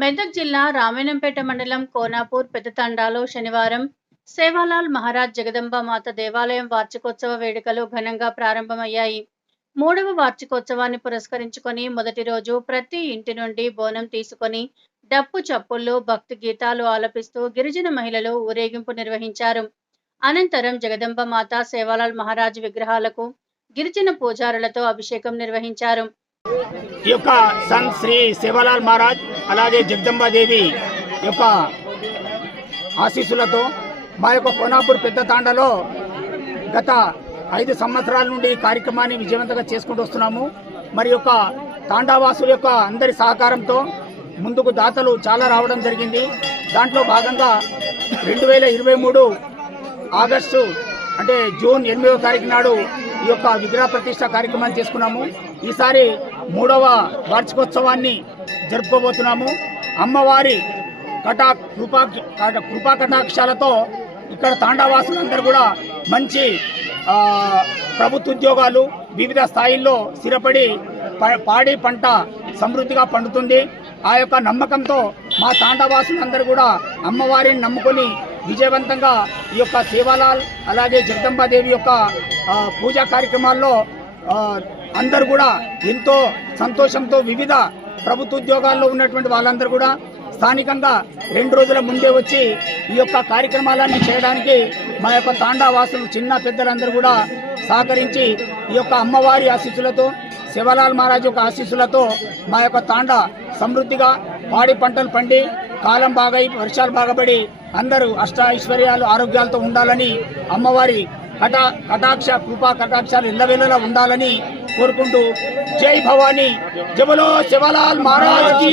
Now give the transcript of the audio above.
మెదక్ జిల్లా రామాయంపేట మండలం కోనాపూర్ పెద్దతండాలో శనివారం సేవాలాల్ మహారాజ్ జగదంబ మాత దేవాలయం వార్షికోత్సవ వేడుకలు ఘనంగా ప్రారంభమయ్యాయి. మూడవ వార్షికోత్సవాన్ని పురస్కరించుకొని మొదటి రోజు ప్రతి ఇంటి నుండి బోనం తీసుకొని డప్పు చప్పుళ్ళు భక్తి గీతాలు ఆలపిస్తూ గిరిజన మహిళలు ఊరేగింపు నిర్వహించారు. అనంతరం జగదంబ మాత సేవాలాల్ మహారాజ్ విగ్రహాలకు గిరిజన పూజారులతో అభిషేకం నిర్వహించారు. ఈ యొక్క సంత్ శ్రీ సేవాలాల్ మహారాజ్ అలాగే జగదంబాదేవి యొక్క ఆశీస్సులతో మా యొక్క కోనాపూర్ పెద్ద తాండాలో గత 5 సంవత్సరాల నుండి ఈ కార్యక్రమాన్ని విజయవంతంగా చేసుకుంటూ వస్తున్నాము. మరి యొక్క తాండావాసుల యొక్క అందరి సహకారంతో ముందుకు దాతలు చాలా రావడం జరిగింది. దాంట్లో భాగంగా 2023 ఆగస్టు అంటే జూన్ 8వ తారీఖు నాడు ఈ యొక్క విగ్రహ ప్రతిష్ట కార్యక్రమాన్ని చేసుకున్నాము. ఈసారి 3వ వార్షికోత్సవాన్ని జరుపుకోబోతున్నాము. అమ్మవారి కృపా కటాక్షాలతో ఇక్కడ తాండావాసులందరూ కూడా మంచి ప్రభుత్వ ఉద్యోగాలు వివిధ స్థాయిల్లో స్థిరపడి పాడి పంట సమృద్ధిగా పండుతుంది. ఆ యొక్క నమ్మకంతో మా తాండావాసులందరూ కూడా అమ్మవారిని నమ్ముకొని విజయవంతంగా ఈ యొక్క సేవాలాల్ అలాగే జగదంబాదేవి యొక్క పూజా కార్యక్రమాల్లో అందరూ కూడా ఎంతో సంతోషంతో వివిధ ప్రభుత్వ ఉద్యోగాల్లో ఉన్నటువంటి వాళ్ళందరూ కూడా స్థానికంగా 2 రోజుల ముందే వచ్చి ఈ యొక్క కార్యక్రమాలన్నీ చేయడానికి మా యొక్క తాండావాసులు చిన్న పెద్దలందరూ కూడా సహకరించి ఈ యొక్క అమ్మవారి ఆశీస్సులతో సేవాలాల్ మహారాజ్ యొక్క ఆశీస్సులతో మా యొక్క తాండా సమృద్ధిగా పాడి పంటలు పండి కాలం బాగా వర్షాలు బాగపడి అందరూ ఐశ్వర్యాలు ఆరోగ్యాలతో ఉండాలని అమ్మవారి కృపా కటాక్షాలు ఇళ్ళవేళలా ఉండాలని కోరుకుంటూ జై భవానీ, జై బోలో సేవాలాల్ మహారాజ్.